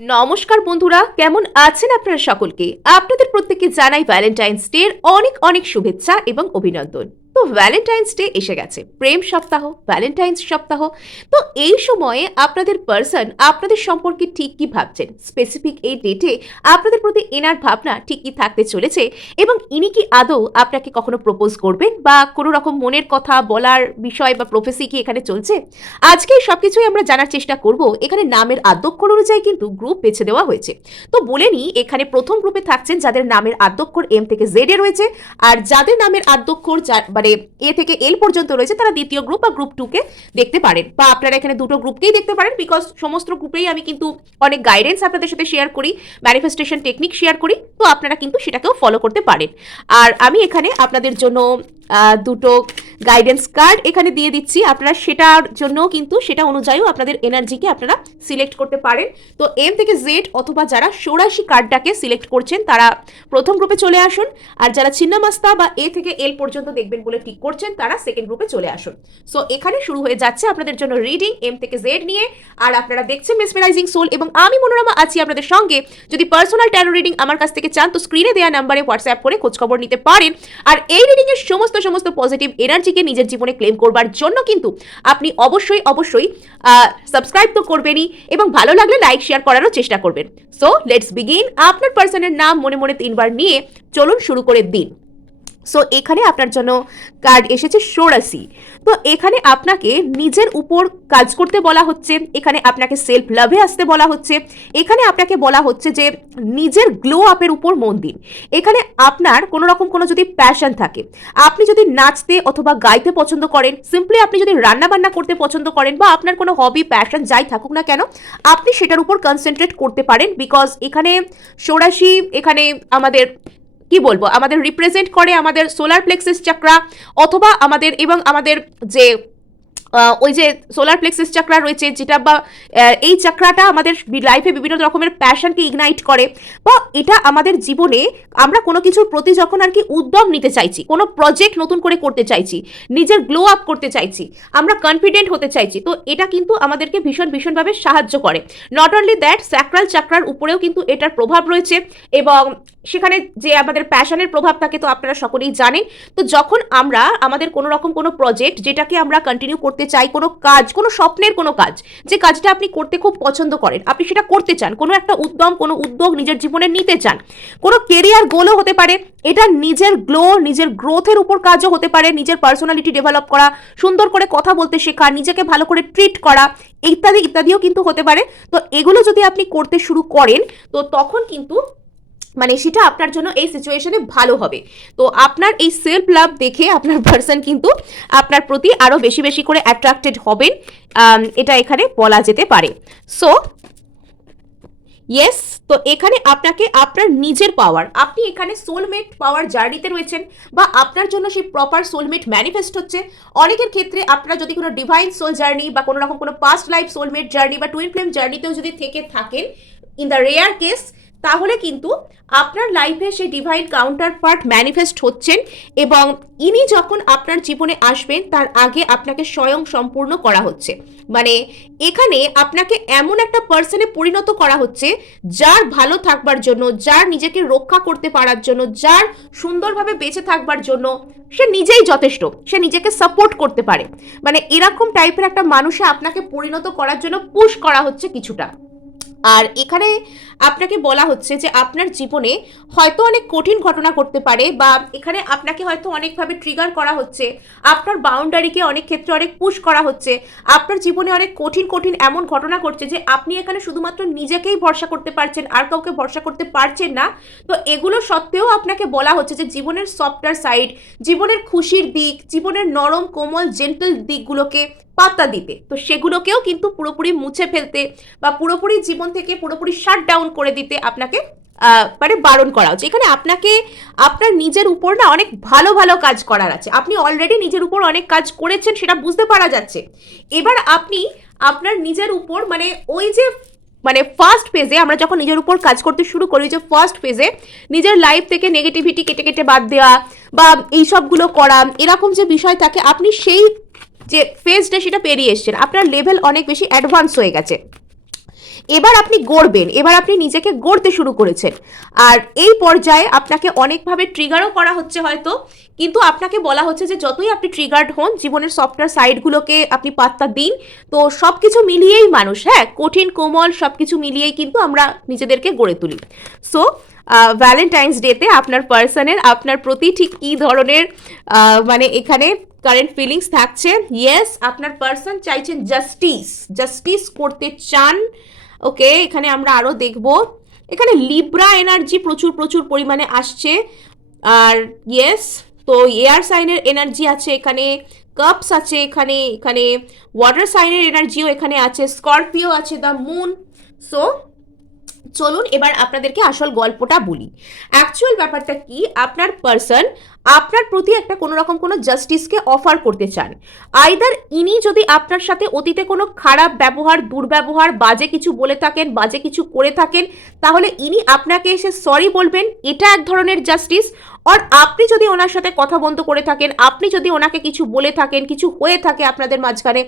নমস্কার বন্ধুরা, কেমন আছেন আপনারা সকলকে? আপনাদের প্রত্যেককে জানাই ভ্যালেন্টাইন্স ডে অনেক অনেক শুভেচ্ছা এবং অভিনন্দন। তো ভ্যালেন্টাইন্স ডে এসে গেছে। প্রেম সপ্তাহ ভ্যালেন্টাইন্স সপ্তাহ। তো এই সময়ে আপনাদের পার্সন আপনাদের সম্পর্কে ঠিক কি ভাবছেন? স্পেসিফিক এই ডেটে আপনাদের প্রতি এনার ভাবনা ঠিক কি থাকতে চলেছে? এবং ইনি কি আদৌ আপনাকে কখনো প্রপোজ করবেন? বা কোনো রকম মনের কথা বলার বিষয় বা প্রফেসি কি এখানে চলছে? আজকে সব কিছুই আমরা জানার চেষ্টা করব। এখানে নামের আদ্যক্ষর অনুযায়ী কিন্তু গ্রুপ বেছে দেওয়া হয়েছে। তো বলে নিই, এখানে প্রথম গ্রুপে থাকছেন যাদের নামের আদ্যক্ষর এম থেকে জেড এ রয়েছে। আর যাদের নামের আদ্যক্ষর যা- মানে এ থেকে এল পর্যন্ত রয়েছে, তারা দ্বিতীয় গ্রুপ বা গ্রুপ টুকে দেখতে পারেন। বা আপনারা এখানে দুটো গ্রুপকেই দেখতে পারেন বিকজ সমস্ত গ্রুপেই আমি কিন্তু অনেক গাইডেন্স আপনাদের সাথে শেয়ার করি ম্যানিফেস্টেশন টেকনিক শেয়ার করি, তো আপনারা কিন্তু সেটাকেও ফলো করতে পারেন। আর আমি এখানে আপনাদের জন্য দুটো গাইডেন্স কার্ড এখানে দিয়ে দিচ্ছি। আপনারা সেটার জন্য কিন্তু সেটা অনুযায়ীও আপনাদের এনার্জিকে আপনারা সিলেক্ট করতে পারেন। তো এম থেকে জেড অথবা যারা ষোড়াশি কার্ডটাকে সিলেক্ট করছেন, তারা প্রথম গ্রুপে চলে আসুন। আর যারা ছিন্নামাস্তা বা এ থেকে এল পর্যন্ত দেখবেন বলে ঠিক করছেন, তারা সেকেন্ড গ্রুপে চলে আসুন। সো এখানে শুরু হয়ে যাচ্ছে আপনাদের জন্য রিডিং এম থেকে জেড নিয়ে। আর আপনারা দেখছেন মেসমেরাইজিং সোল এবং আমি, মনোরমা, আছি আপনাদের সঙ্গে। যদি পার্সোনাল ট্যারো রিডিং আমার কাছ থেকে চান, তো স্ক্রিনে দেওয়া নাম্বারে হোয়াটসঅ্যাপ করে খোঁজখবর নিতে পারেন। আর এই রিডিং এর সমস্ত সমস্ত পজিটিভ এনার্জিকে নিজের জীবনে ক্লেম করবার জন্য কিন্তু আপনি অবশ্যই অবশ্যই সাবস্ক্রাইব তো করবেনই এবং ভালো লাগলে লাইক শেয়ার করারও চেষ্টা করবেন। সো লেটস বিগিন আপনার পার্সনের নাম মনে মনে তিনবার নিয়ে চলুন শুরু করে দিন। সো এখানে আপনার জন্য কার্ড এসেছে ষোড়শি তো এখানে আপনাকে নিজের উপর কাজ করতে বলা হচ্ছে, এখানে আপনাকে সেলফ লাভে আসতে বলা হচ্ছে, এখানে আপনাকে বলা হচ্ছে যে নিজের গ্লো আপের উপর মন দিন। এখানে আপনার কোনো রকম কোনো যদি প্যাশন থাকে, আপনি যদি নাচতে অথবা গাইতে পছন্দ করেন সিম্পলি আপনি যদি রান্না বান্না করতে পছন্দ করেন বা আপনার কোনো হবি প্যাশন যাই থাকুক না কেন, আপনি সেটার উপর কনসেন্ট্রেট করতে পারেন বিকজ এখানে ষোড়শি এখানে আমাদের কি বলব? আমাদের রিপ্রেজেন্ট করে আমাদের সোলার প্লেক্সিস চাকরা অথবা আমাদের এবং আমাদের যে ওই যে সোলার প্লেক্সিস চাকরা রয়েছে, যেটা বা এই চাকরাটা আমাদের লাইফে বিভিন্ন রকমের প্যাশনকে ইগনাইট করে। বা এটা আমাদের জীবনে আমরা কোনো কিছুর প্রতি যখন আর কি উদ্যম নিতে চাইছি, কোনো প্রজেক্ট নতুন করে করতে চাইছি, নিজের গ্লো আপ করতে চাইছি, আমরা কনফিডেন্ট হতে চাইছি, তো এটা কিন্তু আমাদেরকে ভীষণ ভীষণভাবে সাহায্য করে। নট অনলি দ্যাট স্যাক্রাল চাকরার উপরেও কিন্তু এটার প্রভাব রয়েছে এবং সেখানে যে আমাদের প্যাশনের প্রভাব থাকে, তো আপনারা সকলেই জানেন। তো যখন আমরা আমাদের কোনো রকম কোনো প্রজেক্ট যেটাকে আমরা কন্টিনিউ করতে চাই, কোনো কাজ, কোনো স্বপ্নের কোনো কাজ, যে কাজটা আপনি করতে খুব পছন্দ করেন, আপনি সেটা করতে চান, কোনো একটা উদ্যম, কোনো উদ্যোগ নিজের জীবনে নিতে চান, কোনো কেরিয়ার গোলও হতে পারে, এটা নিজের গ্লো নিজের গ্রোথের উপর কাজও হতে পারে, নিজের পার্সোনালিটি ডেভেলপ করা, সুন্দর করে কথা বলতে শেখা, নিজেকে ভালো করে ট্রিট করা, ইত্যাদি, ইত্যাদিও কিন্তু হতে পারে। তো এগুলো যদি আপনি করতে শুরু করেন, তো তখন কিন্তু মানে সেটা আপনার জন্য এই সিচুয়েশনে ভালো হবে। তো আপনার এই সেলফ লাভ দেখে আপনার পার্সন কিন্তু আপনার প্রতি আরও বেশি বেশি করে অ্যাট্রাক্টেড হবেন এটা এখানে বলা যেতে পারে। সো ইয়েস তো এখানে আপনাকে আপনার নিজের পাওয়ার আপনি এখানে সোলমেট পাওয়ার জার্নিতে রয়েছেন বা আপনার জন্য সেই প্রপার সোলমেট ম্যানিফেস্ট হচ্ছে। অনেকের ক্ষেত্রে আপনারা যদি কোনো ডিভাইন সোল জার্নি বা কোনো রকম কোনো পাস্ট লাইফ সোলমেট জার্নি বা টুইন ফ্লেম জার্নিতেও যদি থেকে থাকেন ইন দ্য রেয়ার কেস তাহলে কিন্তু আপনার লাইফে সেই ডিভাইন কাউন্টার পার্ট ম্যানিফেস্ট হচ্ছেন এবং ইনি যখন আপনার জীবনে আসবেন, তার আগে আপনাকে স্বয়ং সম্পূর্ণ করা হচ্ছে। মানে এখানে আপনাকে এমন একটা পার্সনে পরিণত করা হচ্ছে, যার ভালো থাকবার জন্য, যার নিজেকে রক্ষা করতে পারার জন্য, যার সুন্দরভাবে বেঁচে থাকবার জন্য সে নিজেই যথেষ্ট, সে নিজেকে সাপোর্ট করতে পারে। মানে এরকম টাইপের একটা মানুষে আপনাকে পরিণত করার জন্য পুশ করা হচ্ছে কিছুটা। আর এখানে আপনাকে বলা হচ্ছে যে আপনার জীবনে হয়তো অনেক কঠিন ঘটনা করতে পারে বা এখানে আপনাকে হয়তো অনেকভাবে ট্রিগার করা হচ্ছে। আপনার বাউন্ডারিকে অনেক ক্ষেত্রে অনেক পুশ করা হচ্ছে। আপনার জীবনে অনেক কঠিন কঠিন এমন ঘটনা ঘটছে যে আপনি এখানে শুধুমাত্র নিজেকেই ভরসা করতে পারছেন, আর কাউকে ভরসা করতে পারছেন না। তো এগুলো সত্ত্বেও আপনাকে বলা হচ্ছে যে জীবনের সফটওয়্যার সাইড জীবনের খুশির দিক, জীবনের নরম, কোমল জেন্টল দিকগুলোকে পাত্তা দিতে। তো সেগুলোকেও কিন্তু পুরোপুরি মুছে ফেলতে বা পুরোপুরি জীবন থেকে পুরোপুরি শাট ডাউন করে দিতে আপনাকে মানে বারণ করা হচ্ছে এখানে আপনাকে, আপনার নিজের উপর না অনেক ভালো ভালো কাজ করার আছে। আপনি অলরেডি নিজের উপর অনেক কাজ করেছেন, সেটা বুঝতে পারা যাচ্ছে। এবার আপনি আপনার নিজের উপর মানে ওই যে মানে ফার্স্ট ফেজে আমরা যখন নিজের উপর কাজ করতে শুরু করি, যে ফার্স্ট ফেজে নিজের লাইফ থেকে নেগেটিভিটি কেটে কেটে বাদ দেওয়া বা এই সবগুলো করা, এরকম যে বিষয় থাকে, আপনি সেই যে ফেজটা সেটা পেরিয়ে এসছেন। আপনার লেভেল অনেক বেশি অ্যাডভান্স হয়ে গেছে। এবার আপনি গড়বেন, এবার আপনি নিজেকে গড়তে শুরু করেছেন। আর এই পর্যায়ে আপনাকে অনেকভাবে ট্রিগারও করা হচ্ছে হয়তো, কিন্তু আপনাকে বলা হচ্ছে যে যতই আপনি ট্রিগার্ড হন, জীবনের সফটওয়্যার সাইডগুলোকে আপনি পাত্তা দিন। তো সব কিছু মিলিয়েই মানুষ হ্যাঁ কঠিন, কোমল সব কিছু মিলিয়েই কিন্তু আমরা নিজেদেরকে গড়ে তুলি। সো ভ্যালেন্টাইন্স ডেতে আপনার পার্সনের আপনার প্রতি ঠিক কী ধরনের মানে এখানে কারেন্ট ফিলিংস থাকছে? ইয়েস আপনার পার্সন চাইছেন জাস্টিস জাস্টিস করতে চান ওকে এখানে আমরা আরও দেখব। এখানে লিব্রা এনার্জি প্রচুর প্রচুর পরিমাণে আসছে। আর ইয়েস তো এয়ার সাইনের এনার্জি আছে এখানে কাপস আছে এখানে এখানে ওয়াটার সাইনের এনার্জিও এখানে আছে স্করপিও আছে দ্য মুন সো চলুন এবার আপনাদেরকে আসল গল্পটা বলি। অ্যাকচুয়াল ব্যাপারটা কি? আপনার পার্সন আপনার প্রতি একটা কোনো রকম কোনো জাস্টিসকে অফার করতে চান। আইদার ইনি যদি আপনার সাথে অতীতে কোনো খারাপ ব্যবহার, দুর্ব্যবহার, বাজে কিছু বলে থাকেন, বাজে কিছু করে থাকেন, তাহলে ইনি আপনাকে এসে সরি বলবেন। এটা এক ধরনের জাস্টিস আর আপনি যদি ওনার সাথে কথা বন্ধ করে থাকেন, আপনি যদি ওনাকে কিছু বলে থাকেন, কিছু হয়ে থাকে আপনাদের মাঝখানে,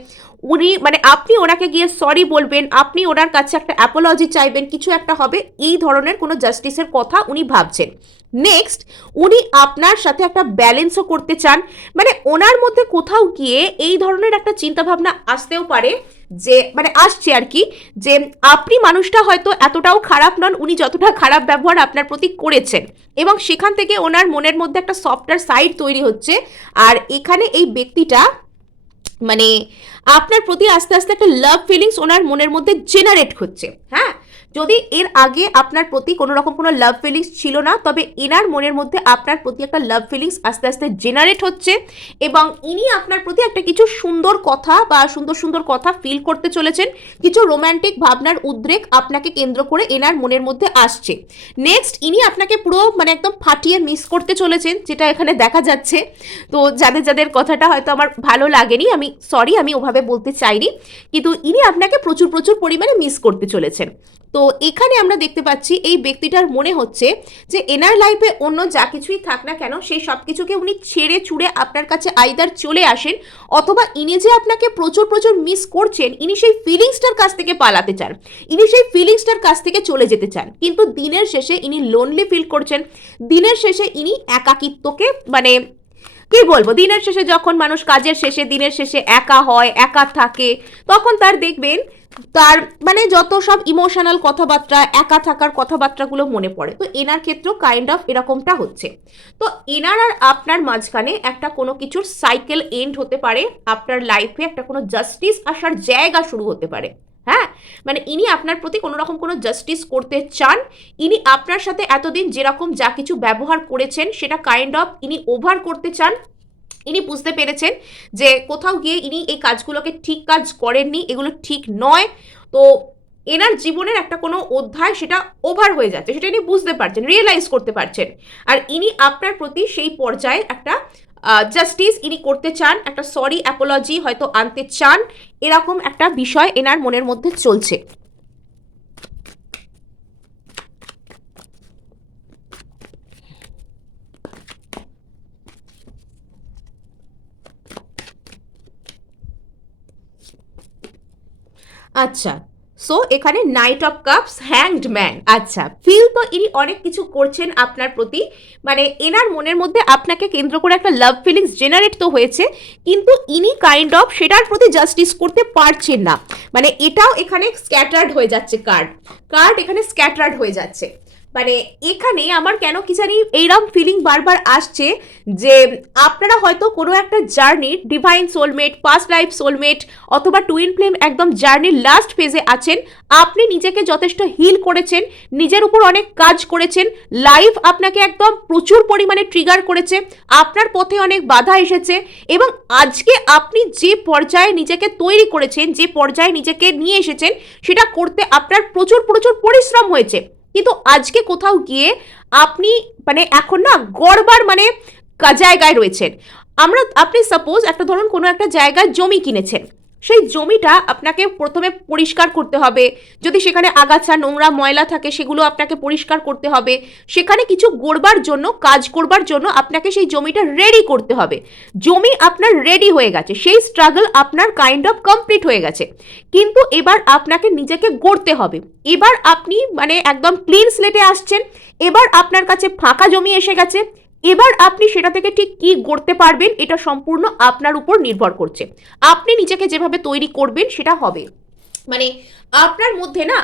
উনি মানে আপনি ওনাকে গিয়ে সরি বলবেন, আপনি ওনার কাছে একটা অ্যাপোলজি চাইবেন, কিছু একটা হবে, এই ধরনের কোনো জাস্টিসের কথা উনি ভাবছেন। নেক্সট উনি আপনার সাথে একটা ব্যালেন্সও করতে চান। মানে ওনার মধ্যে কোথাও গিয়ে এই ধরনের একটা চিন্তাভাবনা আসতেও পারে। যে মানে আসছে আর কি, যে আপনি মানুষটা হয়তো এতটাও খারাপ নন, উনি যতটা খারাপ ব্যবহার আপনার প্রতি করেছেন। এবং সেখান থেকে ওনার মনের মধ্যে একটা সফটওয়্যার সাইড তৈরি হচ্ছে। আর এখানে এই ব্যক্তিটা মানে আপনার প্রতি আস্তে আস্তে একটা লাভ ফিলিংস ওনার মনের মধ্যে জেনারেট হচ্ছে। হ্যাঁ? যদি এর আগে আপনার প্রতি কোনো রকম কোনো লাভ ফিলিংস ছিল না, তবে এনার মনের মধ্যে আপনার প্রতি একটা লাভ ফিলিংস আস্তে আস্তে জেনারেট হচ্ছে এবং ইনি আপনার প্রতি একটা কিছু সুন্দর কথা বা সুন্দর সুন্দর কথা ফিল করতে চলেছেন। কিছু রোমান্টিক ভাবনার উদ্রেক আপনাকে কেন্দ্র করে এনার মনের মধ্যে আসছে। নেক্সট ইনি আপনাকে পুরো মানে একদম ফাটিয়ে মিস করতে চলেছেন, যেটা এখানে দেখা যাচ্ছে। তো যাদের যাদের কথাটা হয়তো আমার ভালো লাগেনি, আমি সরি আমি ওভাবে বলতে চাইনি। কিন্তু ইনি আপনাকে প্রচুর প্রচুর পরিমাণে মিস করতে চলেছেন। তো এখানে আমরা দেখতে পাচ্ছি এই ব্যক্তিটার মনে হচ্ছে যে এনার লাইফে অন্য যা কিছুই থাক না কেন, সেই সব কিছুকে উনি ছেড়ে ছুড়ে আপনার কাছে আইদার চলে আসেন অথবা ইনি যে আপনাকে প্রচুর প্রচুর মিস করছেন, ইনি সেই ফিলিংসটার কাছ থেকে পালাতে চান। ইনি সেই ফিলিংসটার কাছ থেকে চলে যেতে চান। কিন্তু দিনের শেষে ইনি লোনলি ফিল করছেন। দিনের শেষে ইনি একাকিত্বকে মানে কি বলব, দিনের শেষে যখন মানুষ কাজের শেষে, দিনের শেষে একা হয়, একা থাকে, তখন তার দেখবেন তার মানে যত সব ইমোশনাল কথাবার্তা, একা থাকার কথাবার্তাগুলো মনে পড়ে। তো এনার ক্ষেত্রেও কাইন্ড অফ এরকমটা হচ্ছে। তো এনার আর আপনার মাঝখানে একটা কোনো কিছুর সাইকেল এন্ড হতে পারে, আপনার লাইফে একটা কোনো জাস্টিস আসার জায়গা শুরু হতে পারে। হ্যাঁ? মানে ইনি আপনার প্রতি কোনো রকম কোনো জাস্টিস করতে চান, ইনি আপনার সাথে এতদিন যেরকম যা কিছু ব্যবহার করেছেন, সেটা কাইন্ড অফ ইনি ওভার করতে চান ইনি বুঝতে পেরেছেন যে কোথাও গিয়ে ইনি এই কাজগুলোকে ঠিক কাজ করেননি, এগুলো ঠিক নয়। তো এনার জীবনের একটা কোনো অধ্যায় সেটা ওভার হয়ে যাচ্ছে, সেটা ইনি বুঝতে পারছেন রিয়েলাইজ করতে পারছেন। আর ইনি আপনার প্রতি সেই পর্যায়ে একটা জাস্টিস ইনি করতে চান, একটা সরি অ্যাপোলজি হয়তো আনতে চান, এরকম একটা বিষয় এনার মনের মধ্যে চলছে। আচ্ছা সো এখানে knight of cups hanged man আচ্ছা ফিল তো ইনি অনেক কিছু করছেন আপনার প্রতি। মানে এনার মনের মধ্যে আপনাকে কেন্দ্র করে একটা লাভ ফিলিংস জেনারেট তো হয়েছে, কিন্তু ইনি কাইন্ড অফ সেটার প্রতি জাস্টিস করতে পারছেন না। মানে এটাও এখানে স্ক্যাটার্ড হয়ে যাচ্ছে কার্ড কার্ড এখানে স্ক্যাটার্ড হয়ে যাচ্ছে। মানে এখানে আমার কেন কি জানি এইরকম ফিলিং বারবার আসছে যে আপনারা হয়তো কোনো একটা জার্নির divine soulmate past life soulmate অথবা টুইন ফ্লেম একদম জার্নির লাস্ট ফেজে আছেন, আপনি নিজেকে যথেষ্ট হিল করেছেন, নিজের উপর অনেক কাজ করেছেন লাইফ আপনাকে একদম প্রচুর পরিমাণে ট্রিগার করেছে, আপনার পথে অনেক বাধা এসেছে এবং আজকে আপনি যে পর্যায়ে নিজেকে তৈরি করেছেন, যে পর্যায়ে নিজেকে নিয়ে এসেছেন, সেটা করতে আপনার প্রচুর প্রচুর পরিশ্রম হয়েছে। কিন্তু আজকে কোথাও গিয়ে আপনি মানে এখন না গড়বার মানে জায়গায় রয়েছেন। আমরা, আপনি সাপোজ একটা ধরুন কোনো একটা জায়গায় জমি কিনেছেন। সেই জমিটা আপনাকে প্রথমে পরিষ্কার করতে হবে। যদি সেখানে আগাছা, নোংরা, ময়লা থাকে, সেগুলো আপনাকে পরিষ্কার করতে হবে। সেখানে কিছু গড়বার জন্য, কাজ করবার জন্য আপনাকে সেই জমিটা রেডি করতে হবে। জমি আপনার রেডি হয়ে গেছে, সেই স্ট্রাগল আপনার কাইন্ড অফ কমপ্লিট হয়ে গেছে। কিন্তু এবার আপনাকে নিজেকে গড়তে হবে। এবার আপনি মানে একদম ক্লিন স্লেটে আসছেন, এবার আপনার কাছে ফাঁকা জমি এসে গেছে এবার আপনি সেটা থেকে ঠিক কি গড়তে পারবেন, এটা সম্পূর্ণ আপনার উপর নির্ভর করছে। আপনি নিজেকে যেভাবে তৈরি করবেন, সেটা হবে। মানে আপনার মধ্যে না,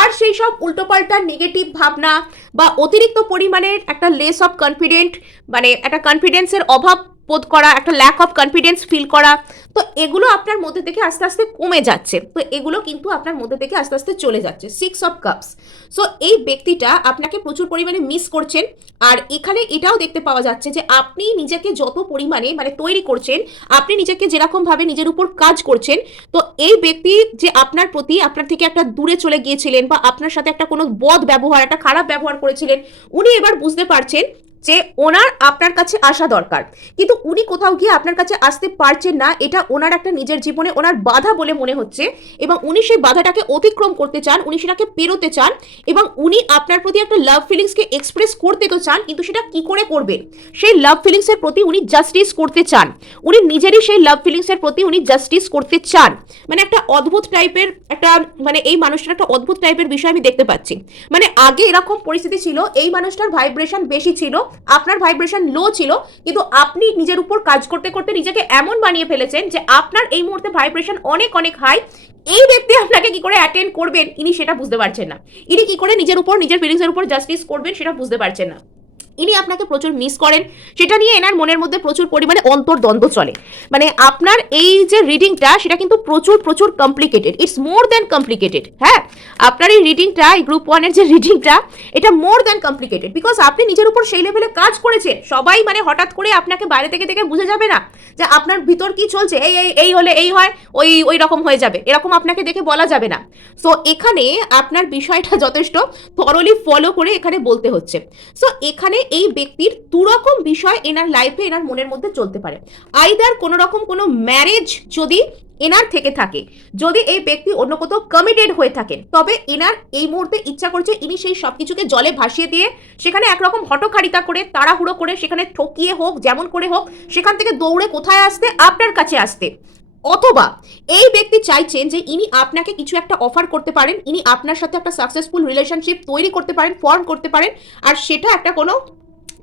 আর সেই সব উল্টোপাল্টা নেগেটিভ ভাবনা বা অতিরিক্ত পরিমাণের একটা লেস অফ কনফিডেন্ট মানে একটা কনফিডেন্সের অভাব বোধ করা, একটা ল্যাক অফ কনফিডেন্স ফিল করা। তো এগুলো আপনার মধ্যে থেকে আস্তে আস্তে কমে যাচ্ছে। তো এগুলো কিন্তু আপনার মধ্যে থেকে আস্তে আস্তে চলে যাচ্ছে। সিক্স অফ কাপস সো এই ব্যক্তিটা আপনাকে প্রচুর পরিমাণে মিস করছেন। আর এখানে এটাও দেখতে পাওয়া যাচ্ছে যে আপনি নিজেকে যত পরিমাণে মানে তৈরি করছেন, আপনি নিজেকে যেরকমভাবে নিজের উপর কাজ করছেন, তো এই ব্যক্তি যে আপনার প্রতি আপনার থেকে একটা দূরে চলে গিয়েছিলেন বা আপনার সাথে একটা কোনো বদ ব্যবহার, একটা খারাপ ব্যবহার করেছিলেন, উনি এবার বুঝতে পারছেন যে ওনার আপনার কাছে আসা দরকার। কিন্তু উনি কোথাও গিয়ে আপনার কাছে আসতে পারছেন না, এটা ওনার একটা নিজের জীবনে ওনার বাধা বলে মনে হচ্ছে এবং উনি সেই বাধাটাকে অতিক্রম করতে চান, উনি সেটাকে পেরোতে চান এবং উনি আপনার প্রতি একটা লাভ ফিলিংসকে এক্সপ্রেস করতে তো চান, কিন্তু সেটা কি করে করবেন? সেই লাভ ফিলিংসের প্রতি উনি জাস্টিস করতে চান। উনি নিজেরই সেই লাভ ফিলিংসের প্রতি উনি জাস্টিস করতে চান। মানে একটা অদ্ভুত টাইপের একটা মানে এই মানুষটার একটা অদ্ভুত টাইপের বিষয় আমি দেখতে পাচ্ছি। মানে আগে এরকম পরিস্থিতি ছিল, এই মানুষটার ভাইব্রেশন বেশি ছিল আপনার ভাইব্রেশন লো ছিল, কিন্তু আপনি নিজের উপর কাজ করতে করতে নিজেকে এমন বানিয়ে ফেলেছেন যে আপনার এই মুহূর্তে ভাইব্রেশন অনেক অনেক হাই এই ব্যক্তি আপনাকে কি করে অ্যাটেন্ড করবেন? ইনি সেটা বুঝতে পারছেন না। ইনি কি করে নিজের উপর, নিজের ফিলিংসের উপর জাস্টিস করবেন সেটা বুঝতে পারছেন না। ইনি আপনাকে প্রচুর মিস করেন। সেটা নিয়ে এনার মনের মধ্যে প্রচুর পরিমাণে অন্তর্দ্বন্দ্ব চলে। মানে আপনার এই যে রিডিংটা সেটা কিন্তু প্রচুর প্রচুর complicated it's more than complicated হ্যাঁ? আপনার এই রিডিংটা এই গ্রুপ ওয়ানের যে রিডিংটা এটা মোর দ্যান কমপ্লিকেটেড বিকজ আপনি নিজের উপর সেই লেভেলে কাজ করেছেন। সবাই মানে হঠাৎ করে আপনাকে বাইরে থেকে দেখে বুঝে যাবে না যে আপনার ভিতর কি চলছে। এই এই এই হলে এই হয়, ওই ওই রকম হয়ে যাবে। এরকম আপনাকে দেখে বলা যাবে না। সো এখানে আপনার বিষয়টা যথেষ্ট থরলি ফলো করে এখানে বলতে হচ্ছে। সো এখানে এই ব্যক্তির দুরকম বিষয় এনার লাইফে এনার মনের মধ্যে চলতে পারে। আইদার কোনো রকম কোনো ম্যারেজ যদি এনার থেকে থাকে, যদি এই ব্যক্তি অন্য কোথাও কমিটেড হয়ে থাকেন, তবে এনার এই মুহূর্তে ইচ্ছা করছে ইনি সেই সব কিছুকে জলে ভাসিয়ে দিয়ে সেখানে একরকম হটখারিতা করে, তাড়াহুড়ো করে সেখানে ঠকিয়ে হোক, যেমন করে হোক, সেখান থেকে দৌড়ে কোথায় আসতে, আপনার কাছে আসতে। অথবা এই ব্যক্তি চাইছেন যে ইনি আপনাকে কিছু একটা অফার করতে পারেন, ইনি আপনার সাথে একটা সাকসেসফুল রিলেশনশিপ তৈরি করতে পারেন ফর্ম করতে পারেন, আর সেটা একটা কোনো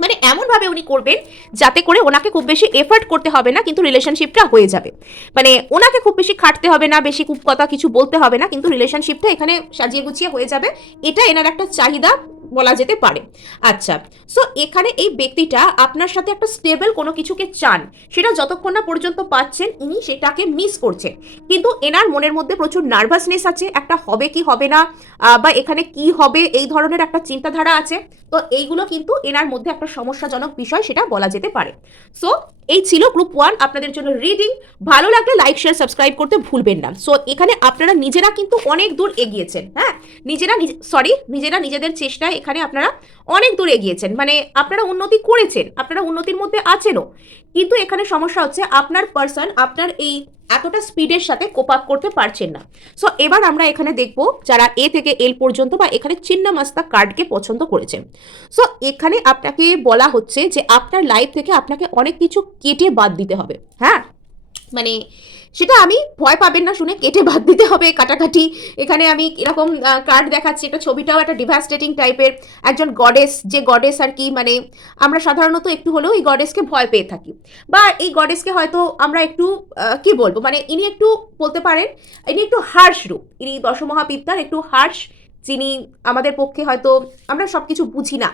মানে এমনভাবে উনি করবেন যাতে করে ওনাকে খুব বেশি এফার্ট করতে হবে না, কিন্তু রিলেশনশিপটা হয়ে যাবে। মানে ওনাকে খুব বেশি খাটতে হবে না, বেশি খুব কথা কিছু বলতে হবে না, কিন্তু রিলেশনশিপটা এখানে সাজিয়ে গুছিয়ে হয়ে যাবে। এটা এনার একটা চাহিদা বলা যেতে পারে। আচ্ছা সো এখানে এই ব্যক্তিটা আপনার সাথে একটা স্টেবল কোনো কিছুকে চান, সেটা যতক্ষণ না পর্যন্ত পাচ্ছেন, ইনি সেটাকে মিস করছেন। কিন্তু এনার মনের মধ্যে প্রচুর নার্ভাসনেস আছে, একটা হবে কি হবে না বা এখানে কি হবে, এই ধরনের একটা চিন্তাধারা আছে। তো এইগুলো কিন্তু এনার মধ্যে একটা সমস্যাজনক বিষয়, সেটা বলা যেতে পারে। সো এই ছিল গ্রুপ ওয়ান আপনাদের জন্য রিডিং ভালো লাগলে লাইক শেয়ার সাবস্ক্রাইব করতে ভুলবেন না। সো এখানে আপনারা নিজেরা কিন্তু অনেক দূর এগিয়েছেন হ্যাঁ? নিজেরা সরি নিজেরা নিজেদের চেষ্টায় এখানে আপনারা অনেক দূর এগিয়েছেন। মানে আপনারা উন্নতি করেছেন, আপনারা উন্নতির মধ্যে আছেনও। কিন্তু এখানে সমস্যা হচ্ছে আপনার পার্সন আপনার এই এতটা স্পিডের সাথে কোপ আপ করতে পারছেন না। সো এবার আমরা এখানে দেখব যারা এ থেকে এল পর্যন্ত বা এখানে চিহ্ন মাস্তা কার্ডকে পছন্দ করেছেন সো এখানে আপনাকে বলা হচ্ছে যে আপনার লাইফ থেকে আপনাকে অনেক কিছু কেটে বাদ দিতে হবে। হ্যাঁ? মানে সেটা আমি ভয় পাবেন না শুনে কেটে বাদ দিতে হবে কাটাকাটি। এখানে আমি এরকম কার্ড দেখাচ্ছি। একটা ছবিটাও একটা ডিভাস্টেটিং টাইপের একজন গডেস যে গডেস আর কি মানে আমরা সাধারণত একটু হলেও এই গডেসকে ভয় পেয়ে থাকি। বা এই গডেসকে হয়তো আমরা একটু কি বলব? মানে ইনি একটু বলতে পারেন, ইনি একটু হার্শ রূপ। ইনি দশমহাবিদ্যার একটু হার্শ যিনি আমাদের পক্ষে হয়তো আমরা সব কিছু বুঝি না।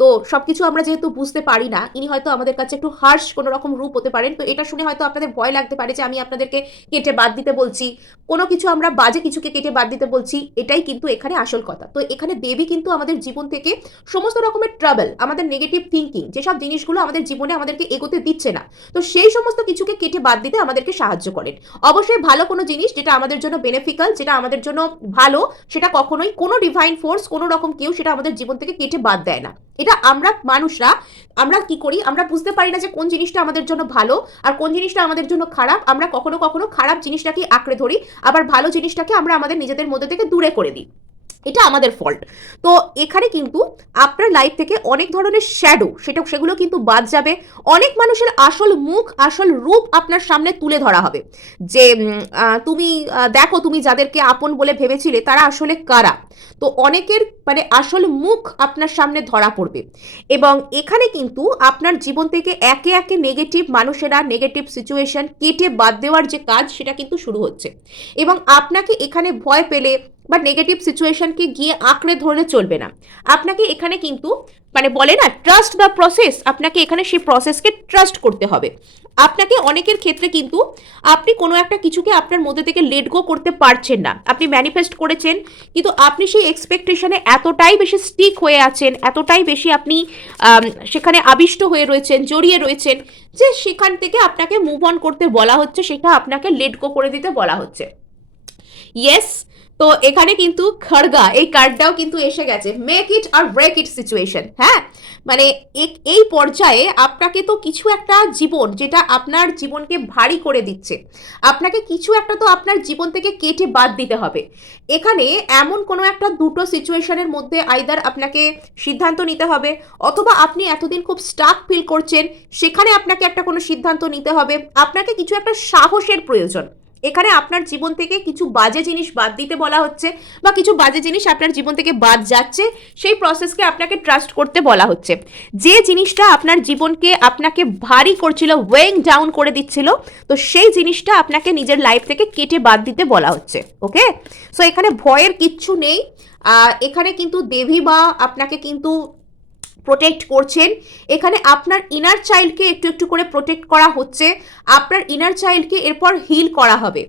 তো সব কিছু আমরা যেহেতু বুঝতে পারি না, ইনি হয়তো আমাদের কাছে একটু হার্শ কোনো রকম রূপ হতে পারেন। তো এটা শুনে হয়তো আপনাদের ভয় লাগতে পারে যে আমি আপনাদেরকে কেটে বাদ দিতে বলছি। কোনো কিছু আমরা বাজে কিছুকে কেটে বাদ দিতে বলছি, এটাই কিন্তু এখানে আসল কথা। তো এখানে দেবী কিন্তু আমাদের জীবন থেকে সমস্ত রকমের ট্রাভেল আমাদের নেগেটিভ থিঙ্কিং যেসব জিনিসগুলো আমাদের জীবনে আমাদেরকে এগোতে দিচ্ছে না, তো সেই সমস্ত কিছুকে কেটে বাদ দিতে আমাদেরকে সাহায্য করেন। অবশ্যই ভালো কোনো জিনিস যেটা আমাদের জন্য বেনিফিক্যাল যেটা আমাদের জন্য ভালো, সেটা কখনোই কোনো ডিভাইন ফোর্স কোনো রকম কেউ সেটা আমাদের জীবন থেকে কেটে বাদ দেয় না। এটা আমরা মানুষরা, আমরা কি করি? আমরা বুঝতে পারি না যে কোন জিনিসটা আমাদের জন্য ভালো আর কোন জিনিসটা আমাদের জন্য খারাপ। আমরা কখনো কখনো খারাপ জিনিসটাকে আঁকড়ে ধরি, আবার ভালো জিনিসটাকে আমরা আমাদের নিজেদের মধ্যে থেকে দূরে করে দিই। এটা আমাদের ফল্ট তো এখানে কিন্তু আপনার লাইফ থেকে অনেক ধরনের শ্যাডো সেটা সেগুলো কিন্তু বাদ যাবে। অনেক মানুষের আসল মুখ, আসল রূপ আপনার সামনে তুলে ধরা হবে। যে তুমি দেখো তুমি যাদেরকে আপন বলে ভেবেছিলে, তারা আসলে কারা? তো অনেকের মানে আসল মুখ আপনার সামনে ধরা পড়বে। এবং এখানে কিন্তু আপনার জীবন থেকে একে একে নেগেটিভ মানুষেরা নেগেটিভ সিচুয়েশন কেটে বাদ দেওয়ার যে কাজ, সেটা কিন্তু শুরু হচ্ছে। এবং আপনাকে এখানে ভয় পেলে বা নেগেটিভ সিচুয়েশনকে গিয়ে আঁকড়ে ধরলে চলবে না। আপনাকে এখানে কিন্তু মানে বলে না ট্রাস্ট দ্য প্রসেস আপনাকে এখানে সেই প্রসেসকে ট্রাস্ট করতে হবে। আপনাকে অনেকের ক্ষেত্রে কিন্তু আপনি কোনো একটা কিছুকে আপনার মধ্যে থেকে লেট গো করতে পারছেন না। আপনি ম্যানিফেস্ট করেছেন, কিন্তু আপনি সেই এক্সপেকটেশনে এতটাই বেশি স্টিক হয়ে আছেন, এতটাই বেশি আপনি সেখানে আবিষ্ট হয়ে রয়েছেন, জড়িয়ে রয়েছেন, যে সেখান থেকে আপনাকে মুভ অন করতে বলা হচ্ছে, সেটা আপনাকে লেট গো করে দিতে বলা হচ্ছে। ইয়েস তো এখানে কিন্তু খড়গা, এই কার্ডটাও কিন্তু এসে গেছে। Make it or break it situation হ্যাঁ? মানে এই পর্যায়ে আপনাকে তো কিছু একটা জীবন, যেটা আপনার জীবনকে ভারী করে দিচ্ছে, আপনাকে কিছু একটা তো আপনার জীবন থেকে কেটে বাদ দিতে হবে। এখানে এমন কোনো একটা দুটো সিচুয়েশনের মধ্যে আইদার আপনাকে সিদ্ধান্ত নিতে হবে, অথবা আপনি এতদিন খুব স্টাক ফিল করছেন, সেখানে আপনাকে একটা কোনো সিদ্ধান্ত নিতে হবে। আপনাকে কিছু একটা সাহসের প্রয়োজন। এখানে আপনার জীবন থেকে কিছু বাজে জিনিস বাদ দিতে বলা হচ্ছে বা কিছু বাজে জিনিস আপনার জীবন থেকে বাদ যাচ্ছে, সেই প্রসেসকে আপনাকে ট্রাস্ট করতে বলা হচ্ছে। যে জিনিসটা আপনার জীবনকে আপনাকে ভারী করছিল ওয়েং ডাউন করে দিচ্ছিল, তো সেই জিনিসটা আপনাকে নিজের লাইফ থেকে কেটে বাদ দিতে বলা হচ্ছে ওকে সো এখানে ভয়ের কিচ্ছু নেই। এখানে কিন্তু দেবী মা আপনাকে কিন্তু প্রোটেক্ট করছেন। এখানে আপনার ইনার চাইল্ডকে একটু একটু করে প্রোটেক্ট করা হচ্ছে। আপনার ইনার চাইল্ডকে এরপর হিল করা হবে।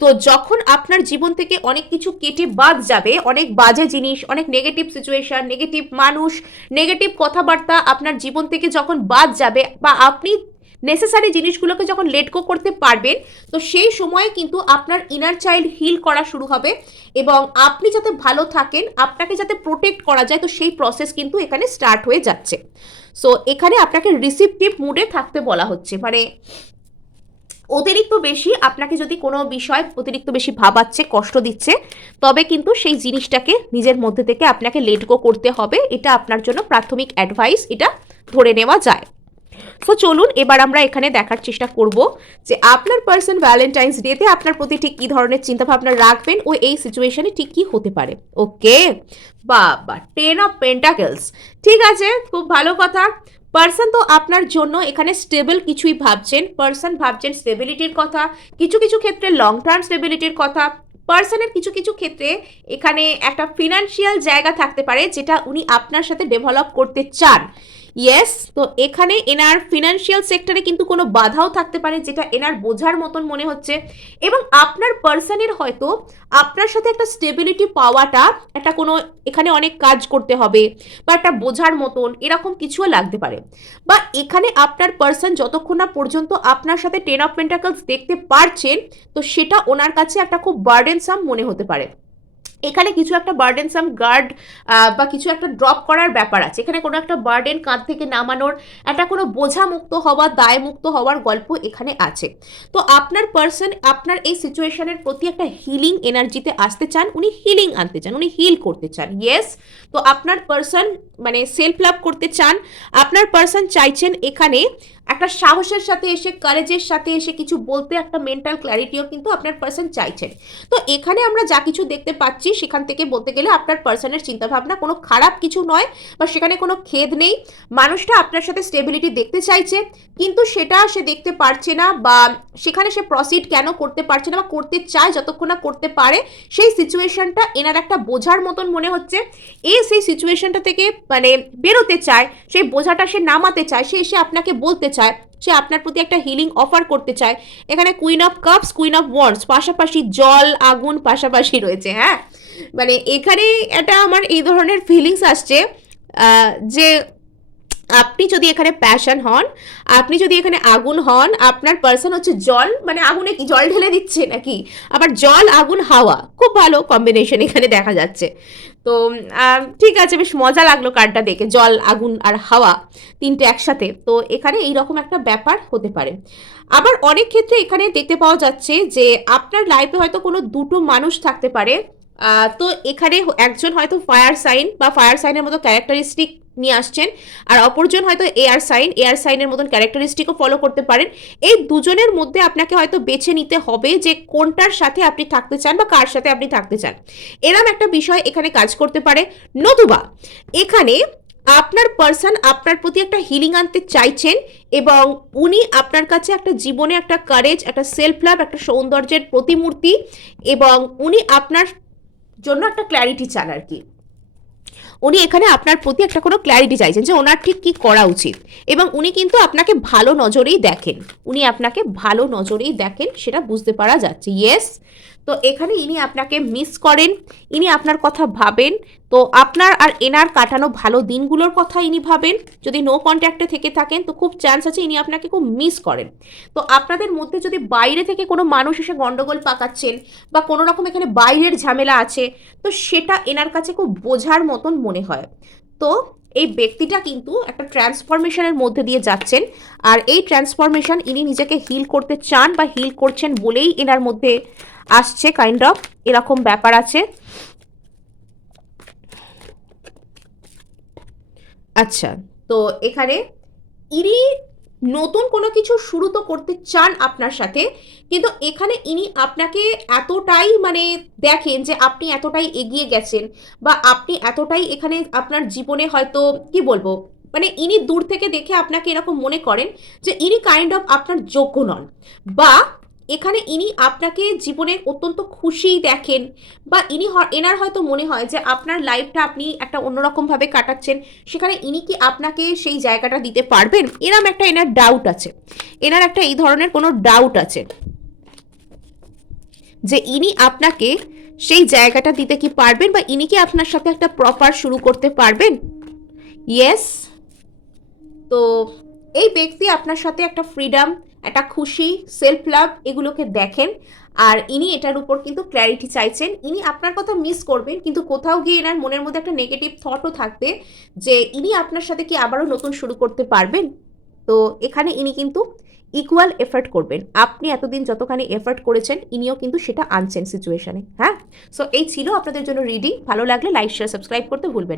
তো যখন আপনার জীবন থেকে অনেক কিছু কেটে বাদ যাবে, অনেক বাজে জিনিস, অনেক নেগেটিভ সিচুয়েশান নেগেটিভ মানুষ নেগেটিভ কথাবার্তা আপনার জীবন থেকে যখন বাদ যাবে বা আপনি নেসেসারি জিনিসগুলোকে যখন লেট গো করতে পারবেন, তো সেই সময়ে কিন্তু আপনার ইনার চাইল্ড হিল করা শুরু হবে এবং আপনি যাতে ভালো থাকেন, আপনাকে যাতে প্রোটেক্ট করা যায়, তো সেই প্রসেস কিন্তু এখানে স্টার্ট হয়ে যাচ্ছে। সো এখানে আপনাকে রিসিপটিভ মুডে থাকতে বলা হচ্ছে। মানে অতিরিক্ত বেশি আপনাকে যদি কোনো বিষয় অতিরিক্ত বেশি ভাবাচ্ছে, কষ্ট দিচ্ছে, তবে কিন্তু সেই জিনিসটাকে নিজের মধ্যে থেকে আপনাকে লেট গো করতে হবে। এটা আপনার জন্য প্রাথমিক অ্যাডভাইস এটা ধরে নেওয়া যায়। সো চলুন, এবার আমরা এখানে দেখার চেষ্টা করব যে আপনার পার্সন ভ্যালেন্টাইন্স ডেতে আপনার প্রতি ঠিক কী ধরনের চিন্তাভাবনা রাখবেন ও এই সিচুয়েশনে ঠিক কী হতে পারে? ওকে? বাবা টেন অফ পেন্টাকেলস ঠিক আছে, খুব ভালো কথা। পার্সন তো আপনার জন্য এখানে স্টেবল কিছুই ভাবছেন। পার্সন ভাবছেন স্টেবিলিটির কথা, কিছু কিছু ক্ষেত্রে লং টার্ম স্টেবিলিটির কথা পার্সনের কিছু কিছু ক্ষেত্রে এখানে একটা ফিনান্সিয়াল জায়গা থাকতে পারে যেটা উনি আপনার সাথে ডেভেলপ করতে চান। ইয়েস তো এখানে এনার ফিনান্সিয়াল সেক্টরে কিন্তু কোনো বাধাও থাকতে পারে, যেটা এনার বোঝার মতন মনে হচ্ছে। এবং আপনার পার্সনের হয়তো আপনার সাথে একটা স্টেবিলিটি পাওয়াটা একটা কোনো এখানে অনেক কাজ করতে হবে বা একটা বোঝার মতন এরকম কিছুও লাগতে পারে। বা এখানে আপনার পার্সন যতক্ষণ না পর্যন্ত আপনার সাথে টেন অফ পেন্টাকলস দেখতে পারছেন, তো সেটা ওনার কাছে একটা খুব বার্ডেনসাম মনে হতে পারে। এখানে কিছু একটা বার্ডেন সাম গার্ড বা কিছু একটা ড্রপ করার ব্যাপার আছে। এখানে কোনো একটা বার্ডেন কাঁধ থেকে নামানোর, একটা কোনো বোঝা মুক্ত হওয়া দায় মুক্ত হওয়ার গল্প এখানে আছে। তো আপনার পার্সন আপনার এই সিচুয়েশনের প্রতি একটা হিলিং এনার্জিতে আসতে চান, উনি হিলিং আনতে চান, উনি হিল করতে চান। ইয়েস তো আপনার পার্সন মানে সেলফ লাভ করতে চান, আপনার পার্সন চাইছেন এখানে একটা সাহসের সাথে এসে কারেজের সাথে এসে কিছু বলতে, একটা মেন্টাল ক্ল্যারিটিও কিন্তু আপনার পার্সন চাইছেন। তো এখানে আমরা যা কিছু দেখতে পাচ্ছি, সেখান থেকে বলতে গেলে আপনার পার্সনের চিন্তাভাবনা কোনো খারাপ কিছু নয় বা সেখানে কোনো খেদ নেই। মানুষটা আপনার সাথে স্টেবিলিটি দেখতে চাইছে, কিন্তু সেটা সে দেখতে পারছে না বা সেখানে সে প্রসিড কেন করতে পারছে না বা করতে চায় যতক্ষণ না করতে পারে, সেই সিচুয়েশনটা এনার একটা বোঝার মতন মনে হচ্ছে। এ সেই সিচুয়েশনটা থেকে মানে বেরোতে চায়, সেই বোঝাটা সে নামাতে চায়, সে এসে আপনাকে বলতে চায়, সে আপনার প্রতি একটা হিলিং অফার করতে চায়। এখানে queen of cups queen of ওয়ার্স পাশাপাশি জল, আগুন পাশাপাশি রয়েছে হ্যাঁ? মানে এখানে এটা আমার এই ধরনের ফিলিংস আসছে যে আপনি যদি এখানে প্যাশন হন, আপনি যদি এখানে আগুন হন, আপনার পার্সন হচ্ছে জল মানে আগুনে কি, জল ঢেলে দিচ্ছে নাকি? আবার জল, আগুন, হাওয়া, খুব ভালো কম্বিনেশন এখানে দেখা যাচ্ছে। তো ঠিক আছে, বেশ মজা লাগল কার্ডটা দেখে, জল, আগুন আর হাওয়া তিনটে একসাথে। তো এখানে এই রকম একটা ব্যাপার হতে পারে। আবার অনেক ক্ষেত্রে এখানে দেখতে পাওয়া যাচ্ছে যে, আপনার লাইফে হয়তো কোনো দুটো মানুষ থাকতে পারে তো এখানে একজন হয়তো ফায়ার সাইন বা ফায়ার সাইনের মতো ক্যারেক্টারিস্টিক নিয়ে আসছেন, আর অপরজন হয়তো এয়ার সাইন এয়ার সাইনের মতন ক্যারেক্টারিস্টিকও ফলো করতে পারেন। এই দুজনের মধ্যে আপনাকে হয়তো বেছে নিতে হবে যে কোনটার সাথে আপনি থাকতে চান বা কার সাথে আপনি থাকতে চান। এরম একটা বিষয় এখানে কাজ করতে পারে। নতুবা, এখানে আপনার পার্সন আপনার প্রতি একটা হিলিং আনতে চাইছেন এবং উনি আপনার কাছে একটা জীবনে একটা কারেজ একটা সেলফ লাভ একটা সৌন্দর্যের প্রতিমূর্তি এবং উনি আপনার জন্য একটা ক্ল্যারিটি চান আর কি। উনি এখানে আপনার প্রতি একটা কোনো ক্ল্যারিটি চাইছেন যে ওনার ঠিক কী করা উচিত। এবং উনি কিন্তু আপনাকে ভালো নজরেই দেখেন। উনি আপনাকে ভালো নজরেই দেখেন, সেটা বুঝতে পারা যাচ্ছে। ইয়েস তো এখানে ইনি আপনাকে মিস করেন, ইনি আপনার কথা ভাবেন, তো আপনার আর এনার কাটানো ভালো দিনগুলোর কথা ইনি ভাবেন, যদি নো কন্ট্যাক্টে থেকে থাকেন, তো খুব চান্স আছে ইনি আপনাকে খুব মিস করেন। তো আপনাদের মধ্যে যদি বাইরে থেকে কোনো মানুষ এসে গন্ডগোল পাকাচ্ছেন বা কোনো রকম এখানে বাইরের ঝামেলা আছে, তো সেটা এনার কাছে খুব বোঝার মতন মনে হয়। তো এই ব্যক্তিটা কিন্তু একটা ট্রান্সফরমেশনের মধ্যে দিয়ে যাচ্ছেন, আর এই ট্রান্সফরমেশন ইনি নিজেকে হিল করতে চান বা হিল করছেন বলেই এনার মধ্যে আসছে কাইন্ড অফ এরকম ব্যাপার আছে। আচ্ছা তো এখানে ইনি নতুন কোনো কিছু শুরু তো করতে চান আপনার সাথে, কিন্তু এখানে ইনি আপনাকে এতটাই মানে দেখেন যে আপনি এতটাই এগিয়ে গেছেন বা আপনি এতটাই এখানে আপনার জীবনে হয়তো, কি বলব মানে ইনি দূর থেকে দেখে আপনাকে এরকম মনে করেন যে ইনি কাইন্ড অফ আপনার যোগ্য নন বা এখানে ইনি আপনাকে জীবনে অত্যন্ত খুশি দেখেন বা ইনি এনার হয়তো মনে হয় যে আপনার লাইফটা আপনি একটা অন্যরকমভাবে কাটাচ্ছেন। সেখানে ইনি কি আপনাকে সেই জায়গাটা দিতে পারবেন? এরম একটা এনার ডাউট আছে। এনার একটা এই ধরনের কোনো ডাউট আছে যে ইনি আপনাকে সেই জায়গাটা দিতে কি পারবেন বা ইনি কি আপনার সাথে একটা প্রপার শুরু করতে পারবেন? ইয়েস তো এই ব্যক্তি আপনার সাথে একটা ফ্রিডম একটা খুশি সেলফ লাভ এগুলোকে দেখেন। আর ইনি এটার উপর কিন্তু ক্ল্যারিটি চাইছেন। ইনি আপনার কথা মিস করবেন, কিন্তু কোথাও গিয়ে এনার মনের মধ্যে একটা নেগেটিভ থটও থাকবে যে ইনি আপনার সাথে কি আবারও নতুন শুরু করতে পারবেন? তো এখানে ইনি কিন্তু ইকুয়াল এফার্ট করবেন। আপনি এতদিন যতখানি এফার্ট করেছেন, ইনিও কিন্তু সেটা আনছেন সিচুয়েশনে হ্যাঁ? সো এই ছিল আপনাদের জন্য রিডিং ভালো লাগলে লাইক শেয়ার সাবস্ক্রাইব করতে ভুলবেন।